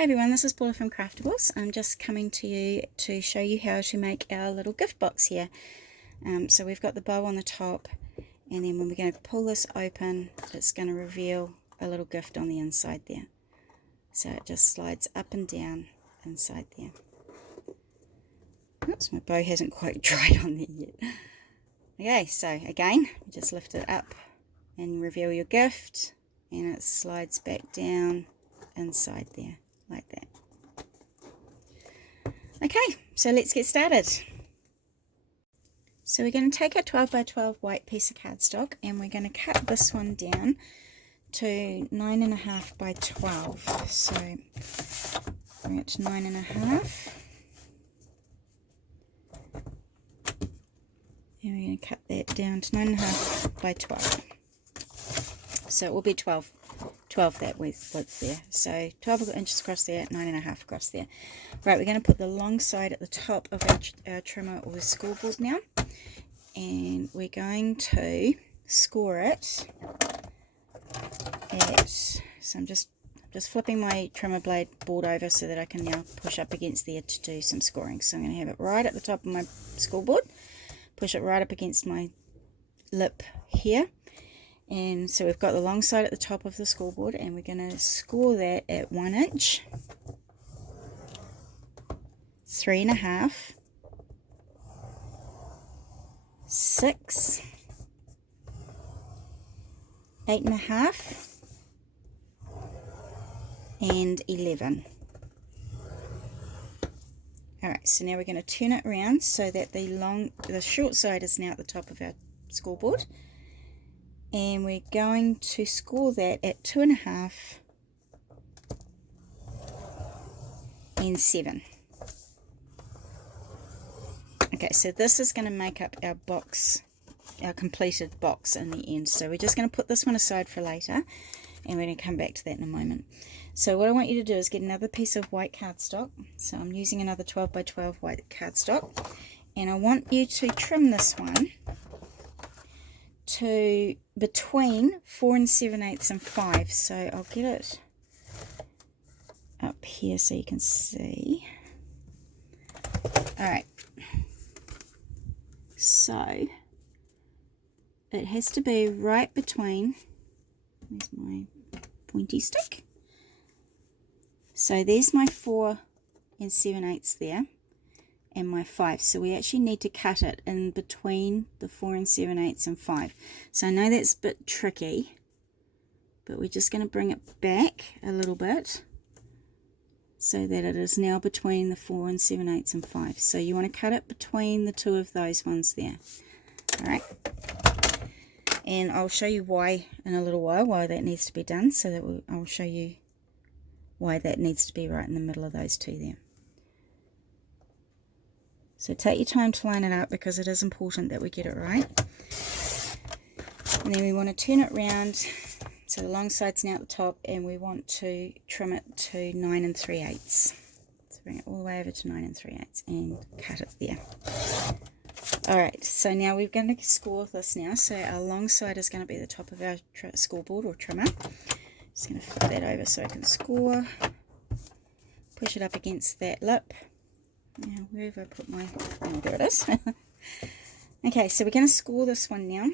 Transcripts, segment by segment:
Hey everyone, this is Paula from Craftables. I'm just coming to you to show you how to make our little gift box here. So we've got the bow on the top, and then when we're going to pull this open, it's going to reveal a little gift on the inside there. So it just slides up and down inside there. Oops, my bow hasn't quite dried on there yet. Okay, so again, just lift it up and reveal your gift, and it slides back down inside there. Like that. Okay, so let's get started. So we're going to take a 12 by 12 white piece of cardstock, and we're going to cut this one down to 9.5 by 12. So bring it to 9.5, and we're going to cut that down to 9.5 by 12. So it will be 12 that width there. So 12 inches across there, 9.5 across there. Right, we're going to put the long side at the top of our trimmer or the scoreboard now, and we're going to score it at, so I'm just flipping my trimmer blade board over so that I can now push up against there to do some scoring. So I'm going to have it right at the top of my scoreboard, push it right up against my lip here. And so we've got the long side at the top of the scoreboard, and we're going to score that at 1 inch, 3.5, 6, 8.5, and 11. Alright, so now we're going to turn it around so that the short side is now at the top of our scoreboard. And we're going to score that at 2.5 and 7. Okay, so this is going to make up our box, our completed box in the end. So we're just going to put this one aside for later, and we're going to come back to that in a moment. So what I want you to do is get another piece of white cardstock. So I'm using another 12 by 12 white cardstock, and I want you to trim this one to between 4 7/8 and 5. So I'll get it up here so you can see. Alright, so it has to be right between, where's my pointy stick? So there's my 4 7/8 there, and my 5. So we actually need to cut it in between the 4 7/8 and 5. So I know that's a bit tricky, but we're just going to bring it back a little bit so that it is now between the 4 7/8 and 5. So you want to cut it between the two of those ones there. Alright, and I'll show you why in a little while, why that needs to be done, so that I'll show you why that needs to be right in the middle of those two there. So take your time to line it up, because it is important that we get it right. And then we want to turn it round so the long side's now at the top, and we want to trim it to 9 3/8. So bring it all the way over to 9 3/8 and cut it there. Alright, so now we're going to score this now. So our long side is going to be the top of our scoreboard or trimmer. Just going to flip that over so I can score. Push it up against that lip. Now, where have I put my... Oh, there it is. Okay, so we're going to score this one now.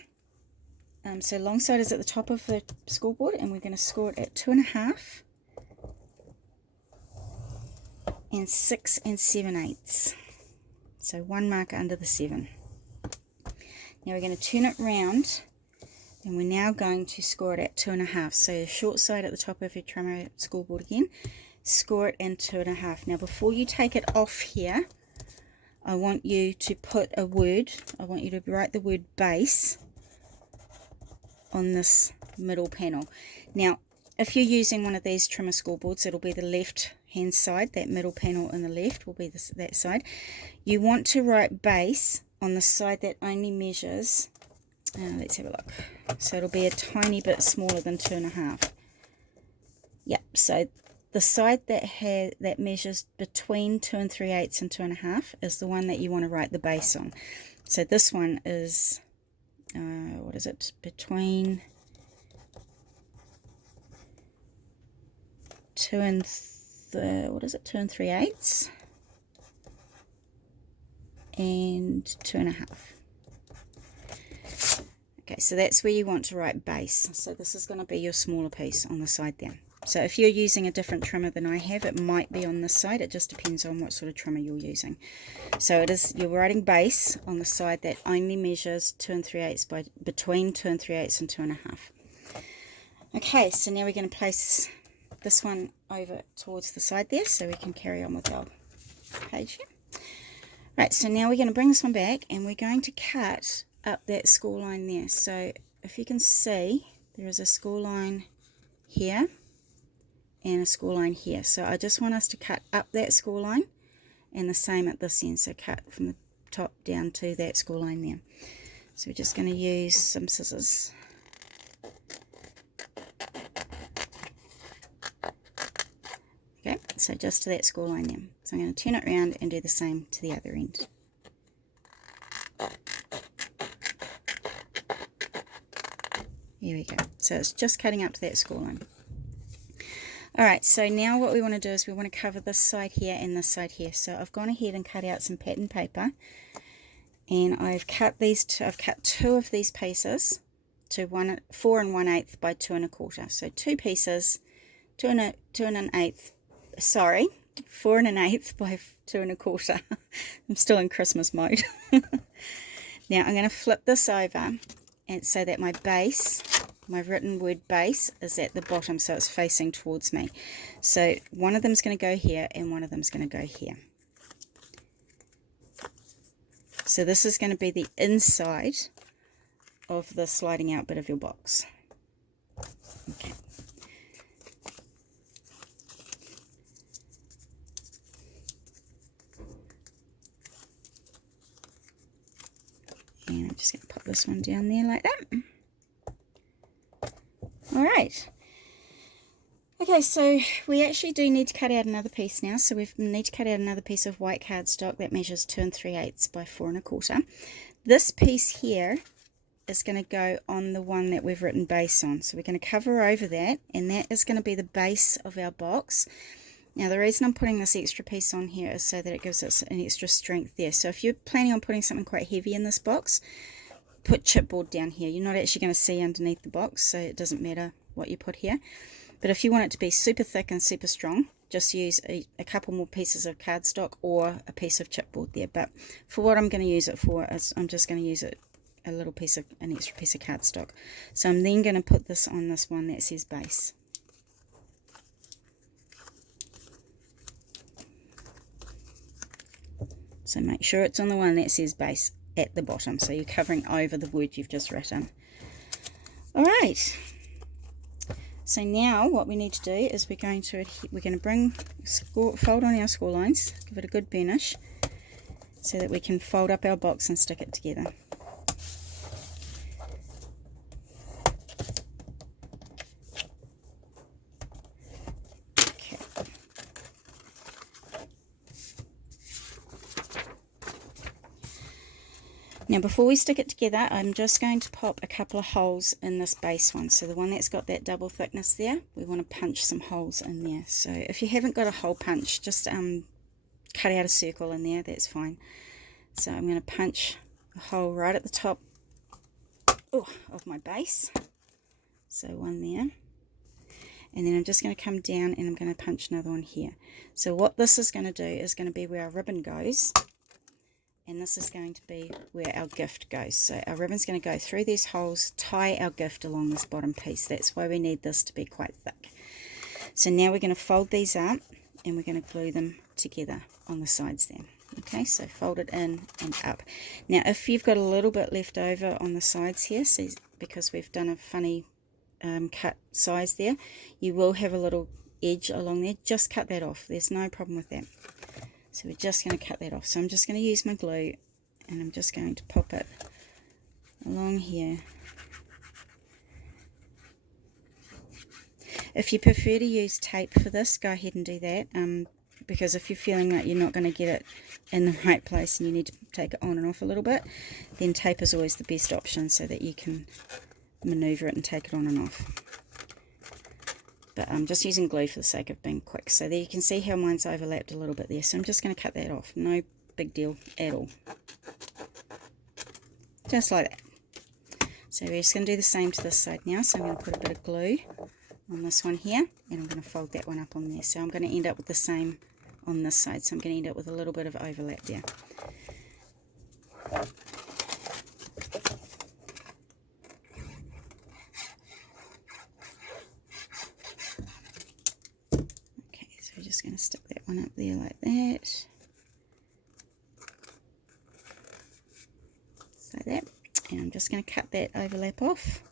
So long side is at the top of the scoreboard, and we're going to score it at 2.5 and 6 7/8. So 1 mark under the 7. Now we're going to turn it round, and we're now going to score it at 2.5. So the short side at the top of your trimmer scoreboard again. Score it in 2.5. Now before you take it off here, I want you to put a word, I want you to write the word base on this middle panel. Now if you're using one of these trimmer scoreboards, it'll be the left hand side, that middle panel on the left will be that side. You want to write base on the side that only measures, let's have a look, so it'll be a tiny bit smaller than 2.5. Yep, so the side that measures between 2 3/8 and 2.5 is the one that you want to write the base on. So this one is, what is it, between 2 and what is it, 2 3/8 and 2 1/2. Okay, so that's where you want to write base. So this is going to be your smaller piece on the side there. So if you're using a different trimmer than I have, it might be on this side. It just depends on what sort of trimmer you're using. So it is, you're writing base on the side that only measures 2 3/8 by between 2 3/8 and 2 1/2. Okay, so now we're going to place this one over towards the side there so we can carry on with our page here. Right, so now we're going to bring this one back and we're going to cut up that score line there. So if you can see, there is a score line here and a score line here. So I just want us to cut up that score line and the same at this end. So cut from the top down to that score line there. So we're just going to use some scissors. Okay, so just to that score line there. So I'm going to turn it around and do the same to the other end. Here we go. So it's just cutting up to that score line. Alright, so now what we want to do is we want to cover this side here and this side here. So I've gone ahead and cut out some pattern paper, and I've cut two of these pieces to 4 1/8 by 2 1/4. So two pieces, 4 1/8 by 2 1/4. I'm still in Christmas mode. Now I'm going to flip this over and so that my base, my written word base, is at the bottom, so it's facing towards me. So one of them is going to go here and one of them is going to go here. So this is going to be the inside of the sliding out bit of your box. Okay. And I'm just going to pop this one down there like that. Alright. Okay, so we actually do need to cut out another piece now. So we need to cut out another piece of white cardstock that measures 2 3/8 by 4 1/4. This piece here is going to go on the one that we've written base on. So we're going to cover over that, and that is going to be the base of our box. Now the reason I'm putting this extra piece on here is so that it gives us an extra strength there. So if you're planning on putting something quite heavy in this box, put chipboard down here. You're not actually going to see underneath the box, so it doesn't matter what you put here. But if you want it to be super thick and super strong, just use a couple more pieces of cardstock or a piece of chipboard there. But for what I'm going to use it for, is I'm just going to use it an extra piece of cardstock. So I'm then going to put this on this one that says base. So make sure it's on the one that says base at the bottom, so you're covering over the word you've just written. Alright, so now what we need to do is we're going to fold on our score lines, give it a good burnish so that we can fold up our box and stick it together. Now before we stick it together, I'm just going to pop a couple of holes in this base one. So the one that's got that double thickness there, we want to punch some holes in there. So if you haven't got a hole punch, just cut out a circle in there, that's fine. So I'm going to punch a hole right at the top of my base. So one there. And then I'm just going to come down and I'm going to punch another one here. So what this is going to do is going to be where our ribbon goes. And this is going to be where our gift goes. So our ribbon's going to go through these holes, tie our gift along this bottom piece. That's why we need this to be quite thick. So now we're going to fold these up and we're going to glue them together on the sides there. Okay, so fold it in and up. Now if you've got a little bit left over on the sides here, so because we've done a funny cut size there, you will have a little edge along there. Just cut that off. There's no problem with that. So we're just going to cut that off. So I'm just going to use my glue and I'm just going to pop it along here. If you prefer to use tape for this, go ahead and do that. Because if you're feeling like you're not going to get it in the right place and you need to take it on and off a little bit, then tape is always the best option so that you can maneuver it and take it on and off. but I'm just using glue for the sake of being quick. So there you can see how mine's overlapped a little bit there. So I'm just going to cut that off. No big deal at all. Just like that. So we're just going to do the same to this side now. So I'm going to put a bit of glue on this one here, and I'm going to fold that one up on there. So I'm going to end up with the same on this side. So I'm going to end up with a little bit of overlap there. We're just going to stick that one up there like that. Like that. And I'm just going to cut that overlap off.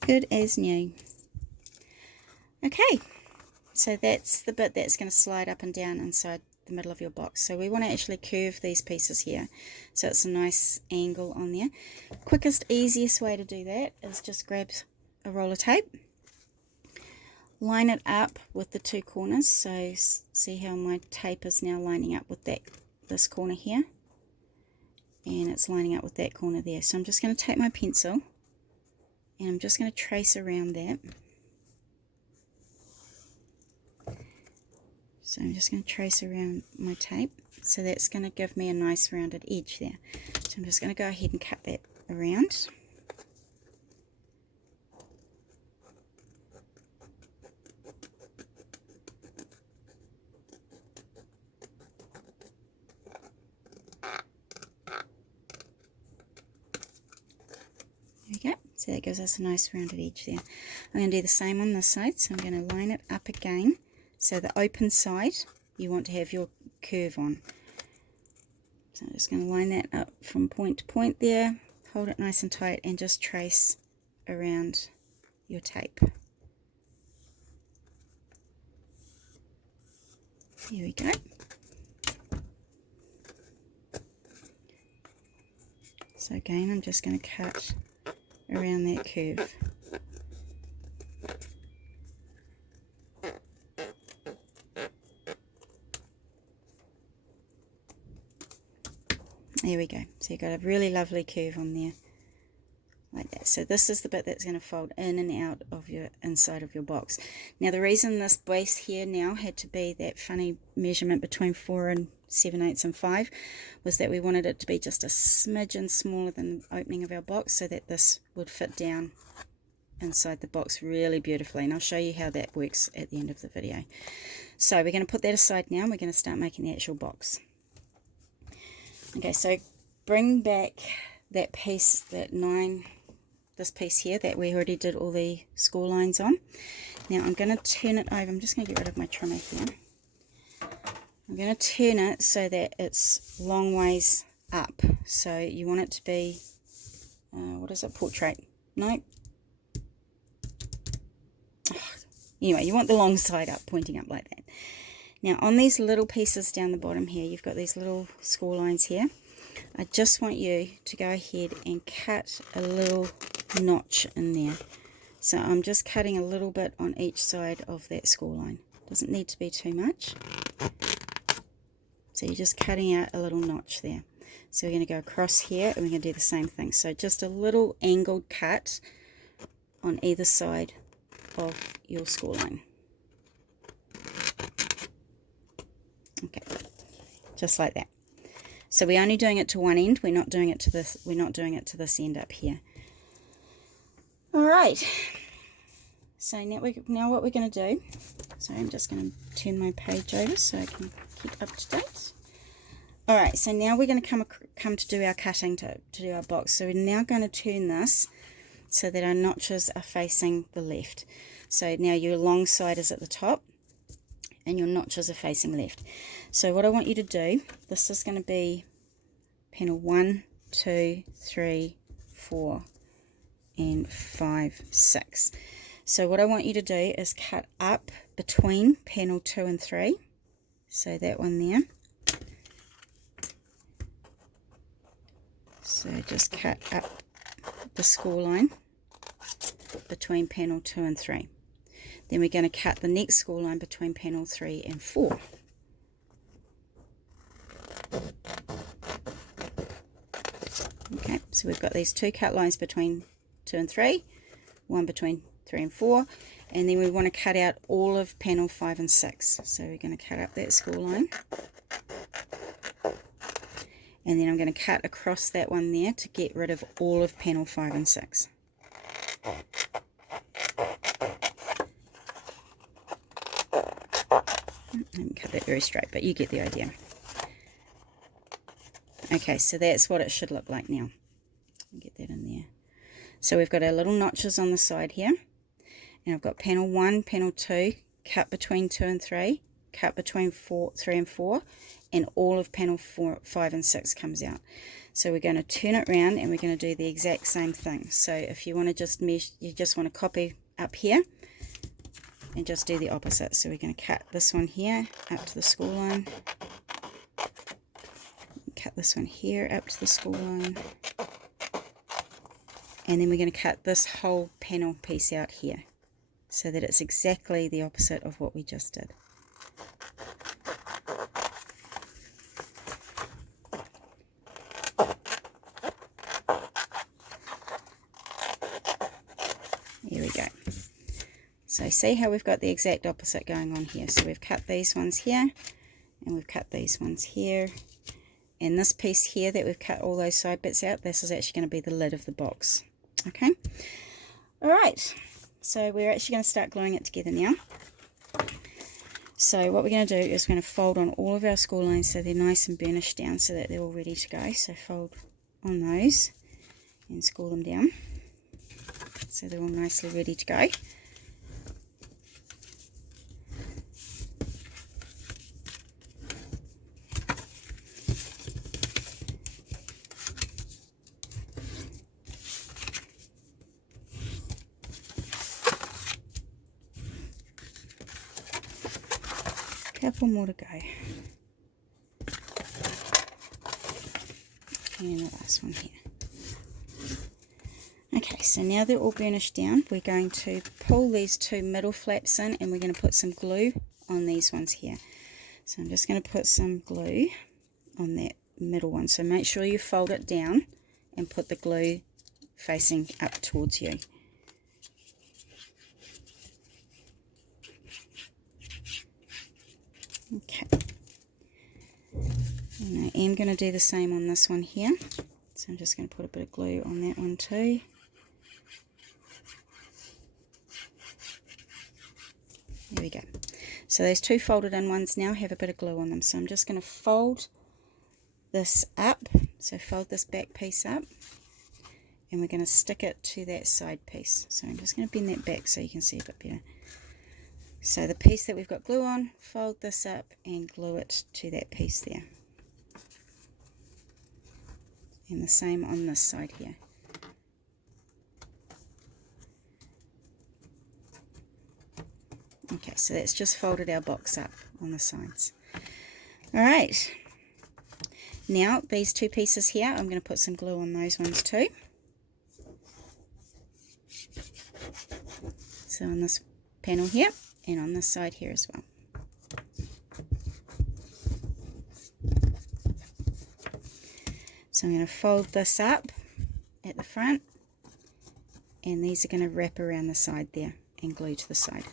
Good as new. Okay, so that's the bit that's going to slide up and down inside the middle of your box. So we want to actually curve these pieces here so it's a nice angle on there. Quickest, easiest way to do that is just grab a roll of tape, line it up with the two corners. So see how my tape is now lining up with this corner here, and it's lining up with that corner there. So I'm just going to take my pencil and I'm just going to trace around that. So I'm just going to trace around my tape. So that's going to give me a nice rounded edge there. So I'm just going to go ahead and cut that around. There we go. So that gives us a nice rounded edge there. I'm going to do the same on this side. So I'm going to line it up again. So the open side, you want to have your curve on. So I'm just going to line that up from point to point there, hold it nice and tight, and just trace around your tape. Here we go. So again, I'm just going to cut around that curve. There we go. So you've got a really lovely curve on there, like that. So this is the bit that's going to fold in and out of your inside of your box. Now the reason this base here now had to be that funny measurement between 4 and 7/8 and 5 was that we wanted it to be just a smidgen smaller than the opening of our box, so that this would fit down inside the box really beautifully. And I'll show you how that works at the end of the video. So we're going to put that aside now, and we're going to start making the actual box. Okay, so bring back that piece, this piece here that we already did all the score lines on. Now I'm going to turn it over. I'm just going to get rid of my trimmer here. I'm going to turn it so that it's long ways up. So you want it to be, what is it, portrait? No. Anyway, you want the long side up, pointing up like that. Now on these little pieces down the bottom here, you've got these little score lines here. I just want you to go ahead and cut a little notch in there. So I'm just cutting a little bit on each side of that score line. Doesn't need to be too much. So you're just cutting out a little notch there. So we're going to go across here, and we're going to do the same thing. So just a little angled cut on either side of your score line. Okay, just like that. So we're only doing it to one end. We're not doing it to this. We're not doing it to this end up here. All right. So now what we're going to do. So I'm just going to turn my page over so I can keep up to date. All right. So now we're going to come to do our cutting to do our box. So we're now going to turn this so that our notches are facing the left. So now your long side is at the top, and your notches are facing left. So what I want you to do, this is going to be panel 1, 2, 3, 4, and 5, 6. So what I want you to do is cut up between panel 2 and 3. So that one there. So just cut up the score line between panel 2 and 3. Then we're going to cut the next score line between panel 3 and 4. Okay, so we've got these 2 cut lines between 2 and 3, one between 3 and 4, and then we want to cut out all of panel 5 and 6. So we're going to cut up that score line, and then I'm going to cut across that one there to get rid of all of panel 5 and 6. I didn't cut that very straight, but you get the idea. Okay, so that's what it should look like now. Get that in there. So we've got our little notches on the side here, and I've got panel 1, panel 2, cut between 2 and 3, cut between 3 and 4, and all of panel 5 and 6 comes out. So we're going to turn it around and we're going to do the exact same thing. So if you want to just mesh, you just want to copy up here and just do the opposite. So we're going to cut this one here up to the score line, cut this one here up to the score line, and then we're going to cut this whole panel piece out here so that it's exactly the opposite of what we just did. There we go. So see how we've got the exact opposite going on here. So we've cut these ones here, and we've cut these ones here, and this piece here that we've cut all those side bits out, this is actually going to be the lid of the box. Okay, alright, so we're actually going to start gluing it together now. So what we're going to do is we're going to fold on all of our score lines so they're nice and burnished down so that they're all ready to go. So fold on those and score them down so they're all nicely ready to go. Couple more to go, and the last one here. Okay, so now they're all burnished down, we're going to pull these 2 middle flaps in, and we're going to put some glue on these ones here. So I'm just going to put some glue on that middle one. So make sure you fold it down and put the glue facing up towards you. Okay, and I am going to do the same on this one here, so I'm just going to put a bit of glue on that one too. There we go. So those 2 folded in ones now have a bit of glue on them, so I'm just going to fold this up, so fold this back piece up, and we're going to stick it to that side piece. So I'm just going to bend that back so you can see a bit better. So the piece that we've got glue on, fold this up and glue it to that piece there. And the same on this side here. Okay, so that's just folded our box up on the sides. Alright, now these 2 pieces here, I'm going to put some glue on those ones too. So on this panel here, and on this side here as well. So I'm going to fold this up at the front, and these are going to wrap around the side there and glue to the side.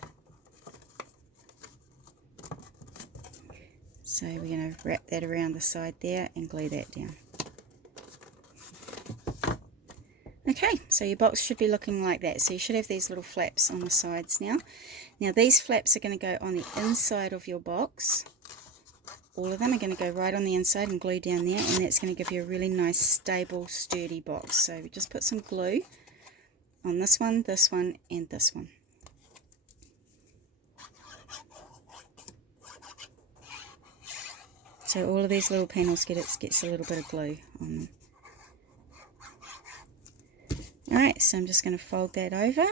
So we're going to wrap that around the side there and glue that down. Okay, so your box should be looking like that. So you should have these little flaps on the sides now. Now these flaps are going to go on the inside of your box. All of them are going to go right on the inside and glue down there, and that's going to give you a really nice, stable, sturdy box. So we just put some glue on this one, and this one. So all of these little panels gets a little bit of glue on them. Alright, so I'm just going to fold that over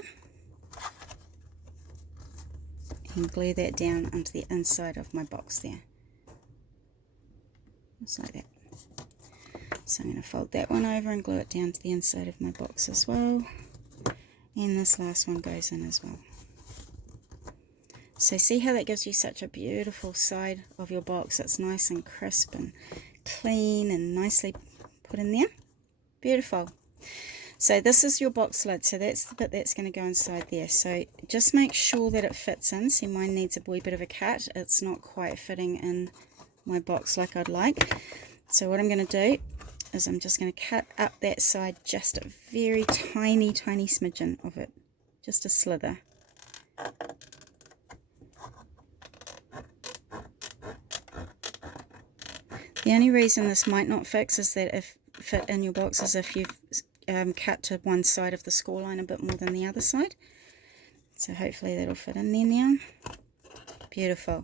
and glue that down onto the inside of my box there. Just like that. So I'm going to fold that one over and glue it down to the inside of my box as well. And this last one goes in as well. So see how that gives you such a beautiful side of your box. It's nice and crisp and clean and nicely put in there. Beautiful. So this is your box lid, so that's the bit that's going to go inside there. So just make sure that it fits in. See, mine needs a wee bit of a cut. It's not quite fitting in my box like I'd like. So what I'm going to do is I'm just going to cut up that side just a very tiny smidgen of it, just a slither. The only reason this might not fix is that if fit in your box is if you've cut to one side of the score line a bit more than the other side. So hopefully that'll fit in there now. Beautiful.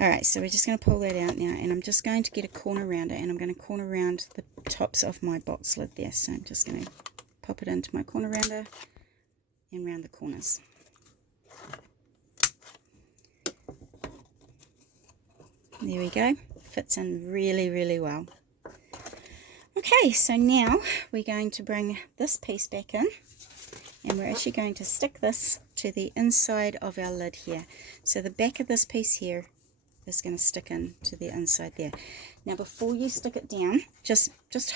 Alright, so we're just going to pull that out now, and I'm just going to get a corner around it, and I'm going to corner around the tops of my box lid there. So I'm just going to pop it into my corner rounder and round the corners. There we go. Fits in really well. Okay, so now we're going to bring this piece back in, and we're actually going to stick this to the inside of our lid here. So the back of this piece here is going to stick in to the inside there. Now before you stick it down, just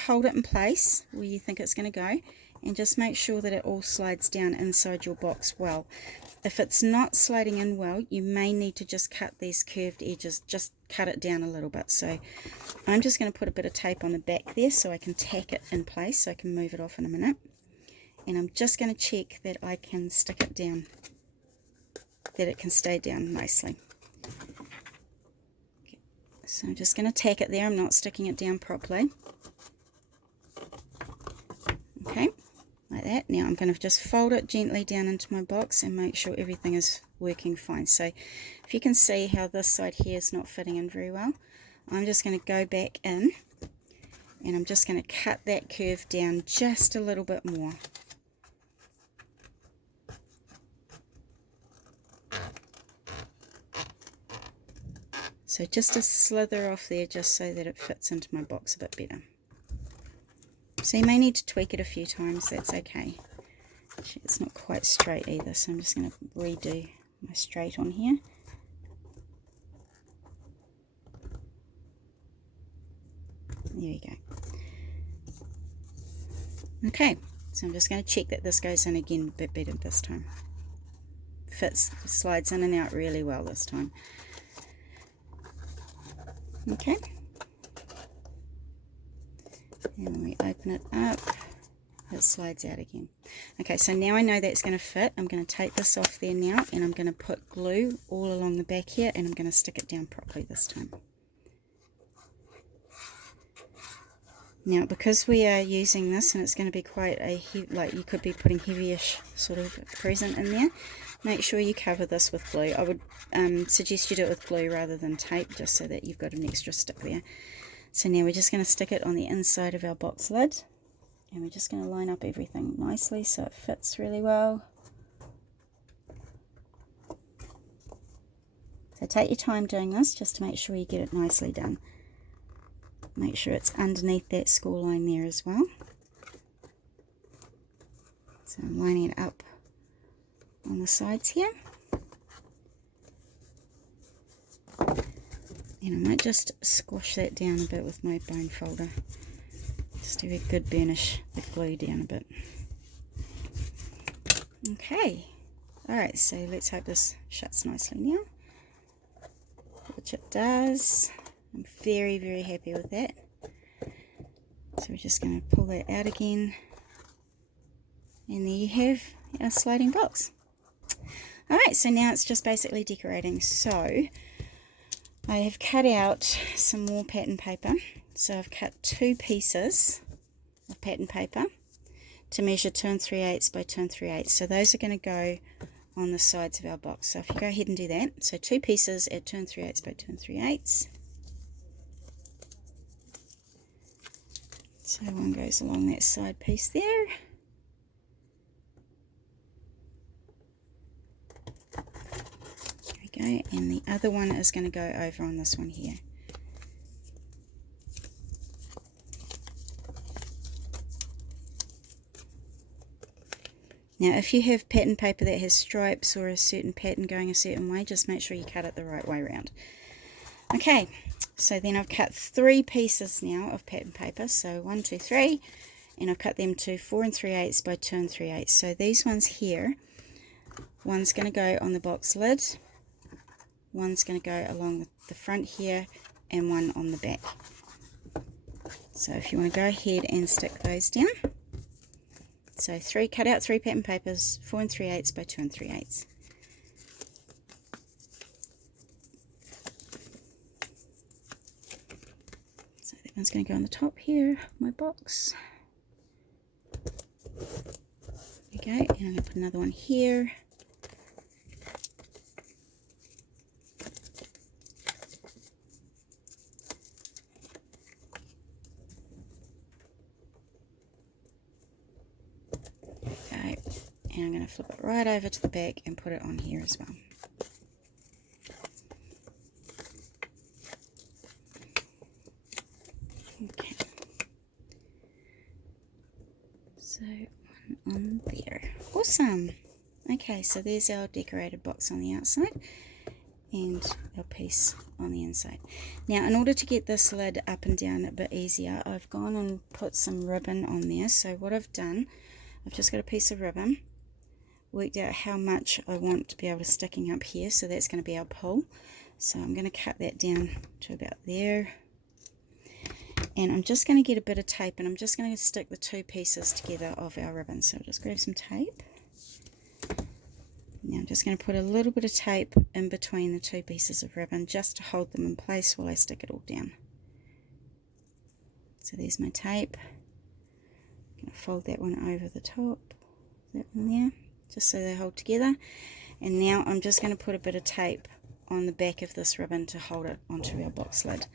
hold it in place where you think it's going to go, and just make sure that it all slides down inside your box well. If it's not sliding in well, you may need to just cut these curved edges, just cut it down a little bit. So I'm just going to put a bit of tape on the back there so I can tack it in place, so I can move it off in a minute. And I'm just going to check that I can stick it down, that it can stay down nicely. Okay. So I'm just going to tack it there. I'm not sticking it down properly. Okay. Like that. Now I'm going to just fold it gently down into my box and make sure everything is working fine. So if you can see how this side here is not fitting in very well, I'm just going to go back in, and I'm just going to cut that curve down just a little bit more. So just a slither off there, just so that it fits into my box a bit better. So you may need to tweak it a few times, that's okay. It's not quite straight either, so I'm just going to redo my straight on here. There we go. Okay, so I'm just going to check that this goes in again a bit better this time. Fits, slides in and out really well this time. Okay. And when we open it up, it slides out again. Okay, so now I know that's going to fit. I'm going to take this off there now, and I'm going to put glue all along the back here, and I'm going to stick it down properly this time. Now, because we are using this, and it's going to be quite a, like you could be putting heavyish sort of present in there, make sure you cover this with glue. I would suggest you do it with glue rather than tape, just so that you've got an extra stick there. So now we're just going to stick it on the inside of our box lid, and we're just going to line up everything nicely so it fits really well. So take your time doing this, just to make sure you get it nicely done. Make sure it's underneath that score line there as well. So I'm lining it up on the sides here. And I might just squash that down a bit with my bone folder. Just do a good burnish the glue down a bit. Okay. Alright, so let's hope this shuts nicely now. Which it does. I'm very happy with that. So we're just going to pull that out again, and there you have our sliding box. Alright, so now it's just basically decorating. So I have cut out some more pattern paper. So I've cut 2 pieces of pattern paper to measure 2 3/8 by 2 3/8. So those are going to go on the sides of our box. So if you go ahead and do that, so 2 pieces at 2 3/8 by 2 3/8. So one goes along that side piece there. There we go, and the other one is going to go over on this one here. Now if you have pattern paper that has stripes or a certain pattern going a certain way, just make sure you cut it the right way around. Okay, So then I've cut 3 pieces now of pattern paper, so 1, 2, 3, and I've cut them to 4 3/8 by 2 3/8. So these ones here, one's going to go on the box lid, one's going to go along the front here, and one on the back. So if you want to go ahead and stick those down. So cut out 3 pattern papers, 4 3/8 by 2 3/8. So that one's going to go on the top here, my box. There we go, and I'm going to put another one here. And I'm going to flip it right over to the back and put it on here as well. Okay. So one on there. Awesome. Okay, so there's our decorated box on the outside and our piece on the inside. Now, in order to get this lid up and down a bit easier, I've gone and put some ribbon on there. So what I've done, I've just got a piece of ribbon, worked out how much I want to be able to sticking up here, so that's going to be our pull. So I'm going to cut that down to about there, and I'm just going to get a bit of tape, and I'm just going to stick the 2 pieces together of our ribbon. So I'll just grab some tape. Now I'm just going to put a little bit of tape in between the 2 pieces of ribbon just to hold them in place while I stick it all down. So there's my tape. I'm going to fold that one over the top, that one there, just so they hold together. And now I'm just going to put a bit of tape on the back of this ribbon to hold it onto our box lid.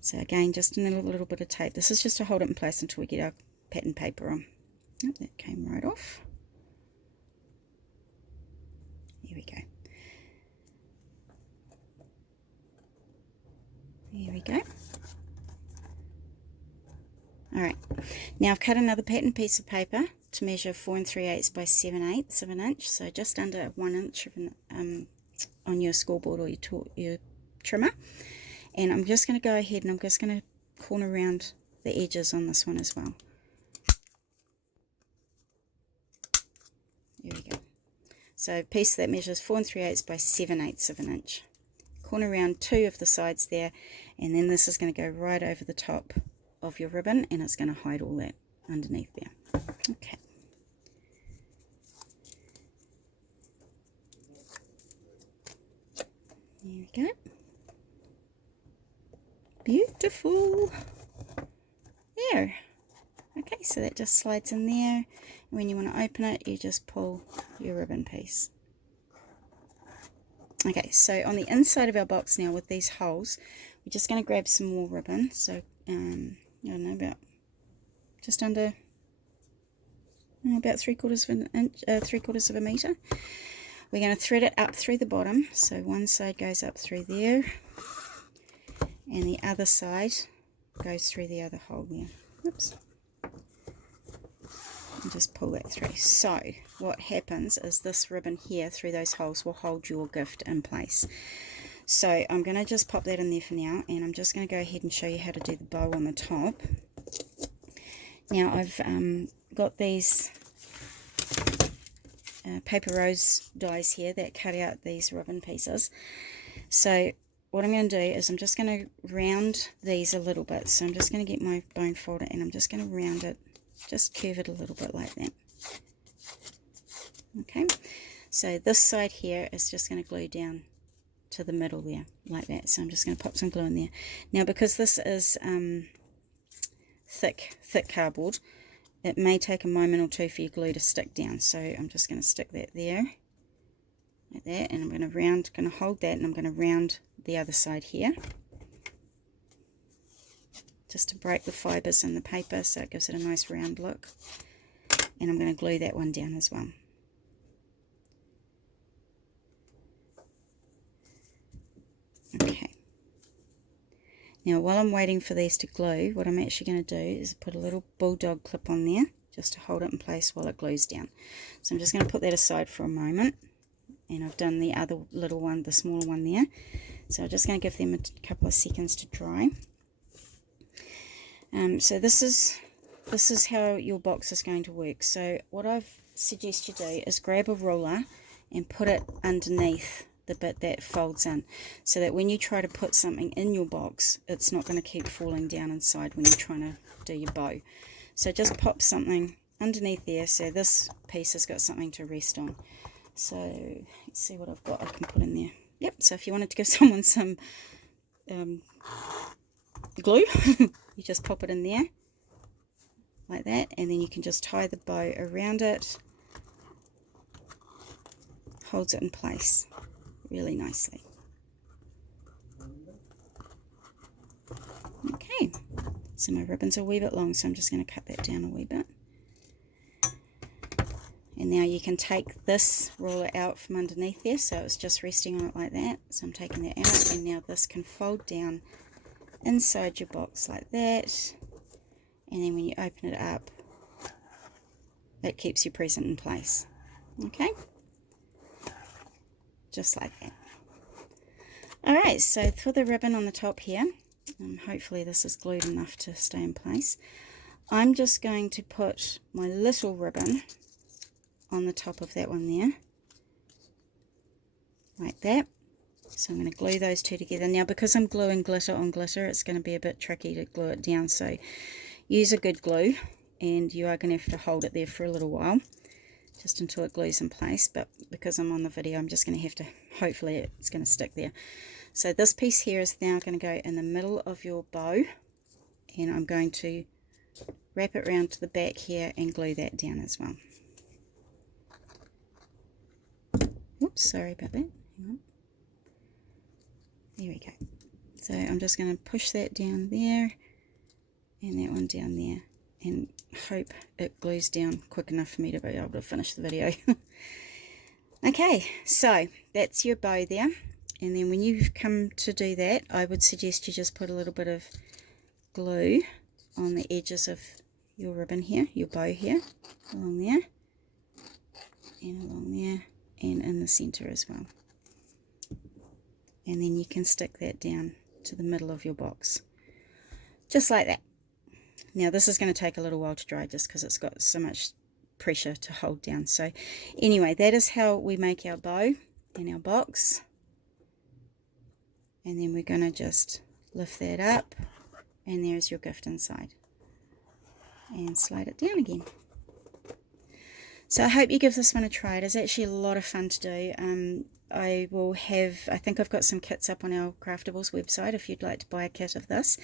So again, just a little bit of tape. This is just to hold it in place until we get our pattern paper on. Oh, that came right off. There we go. There we go. Alright, now I've cut another pattern piece of paper to measure 4 3/8 by 7/8 of an inch, so just under 1 inch of on your scoreboard or your trimmer. And I'm just going to go ahead and I'm just going to corner around the edges on this one as well. There we go. So a piece that measures 4 3/8 by 7/8 of an inch. Corner around 2 of the sides there, and then this is going to go right over the top of your ribbon, and it's going to hide all that underneath there. Okay. There we go. Beautiful. There. Okay, so that just slides in there. When you want to open it, you just pull your ribbon piece. Okay, so on the inside of our box now with these holes, we're just going to grab some more ribbon. So, I don't know, about just under about 3/4 of an inch, 3/4 of a meter. We're going to thread it up through the bottom. So one side goes up through there, and the other side goes through the other hole there. Oops. And just pull that through. So what happens is this ribbon here through those holes will hold your gift in place. So I'm going to just pop that in there for now, and I'm just going to go ahead and show you how to do the bow on the top. Now I've got these paper rose dies here that cut out these ribbon pieces. So what I'm going to do is I'm just going to round these a little bit. So I'm just going to get my bone folder and I'm just going to round it, just curve it a little bit like that. Okay, so this side here is just going to glue down to the middle there like that. So I'm just going to pop some glue in there. Now because this is thick cardboard, it may take a moment or two for your glue to stick down. So I'm just going to stick that there like that, and I'm going to hold that, and I'm going to round the other side here just to break the fibers in the paper so it gives it a nice round look. And I'm going to glue that one down as well. Okay. Now while I'm waiting for these to glue, what I'm actually going to do is put a little bulldog clip on there just to hold it in place while it glues down. So I'm just going to put that aside for a moment, and I've done the other little one, the smaller one there. So I'm just going to give them a couple of seconds to dry. So this is how your box is going to work. So what I suggest you do is grab a ruler and put it underneath the bit that folds in, so that when you try to put something in your box, it's not going to keep falling down inside when you're trying to do your bow. So just pop something underneath there, so this piece has got something to rest on. So let's see what I've got I can put in there. Yep, so if you wanted to give someone some glue, you just pop it in there like that, and then you can just tie the bow around it. Holds it in place really nicely. Okay, so my ribbon's a wee bit long, so I'm just going to cut that down a wee bit. And now you can take this ruler out from underneath there, so it's just resting on it like that. So I'm taking that out, and now this can fold down inside your box like that. And then when you open it up, it keeps your present in place. Okay? Just like that. Alright, so for the ribbon on the top here, hopefully this is glued enough to stay in place, I'm just going to put my little ribbon on the top of that one there, like that. So I'm going to glue those two together. Now because I'm gluing glitter on glitter, it's going to be a bit tricky to glue it down, so use a good glue, and you are going to have to hold it there for a little while, just until it glues in place. But because I'm on the video, I'm just going to have to, hopefully it's going to stick there. So this piece here is now going to go in the middle of your bow, and I'm going to wrap it round to the back here and glue that down as well. Oops, sorry about that. Hang on. There we go. So I'm just going to push that down there and that one down there, and hope it glues down quick enough for me to be able to finish the video. Okay, so that's your bow there, and then when you come to do that, I would suggest you just put a little bit of glue on the edges of your ribbon here, your bow here, along there, and along there, and in the center as well. And then you can stick that down to the middle of your box, just like that. Now this is going to take a little while to dry, just because it's got so much pressure to hold down. So anyway, that is how we make our bow in our box. And then we're going to just lift that up, and there's your gift inside, and slide it down again. So I hope you give this one a try. It is actually a lot of fun to do. I think I've got some kits up on our Craftables website if you'd like to buy a kit of this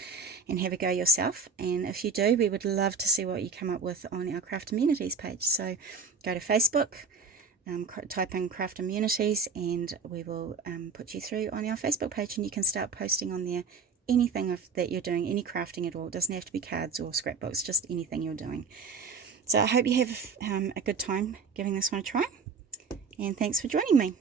and have a go yourself. And if you do, we would love to see what you come up with on our Craft Immunities page. So go to Facebook, type in Craft Immunities, and we will put you through on our Facebook page, and you can start posting on there anything that you're doing, any crafting at all. It doesn't have to be cards or scrapbooks, just anything you're doing. So I hope you have a good time giving this one a try, and thanks for joining me.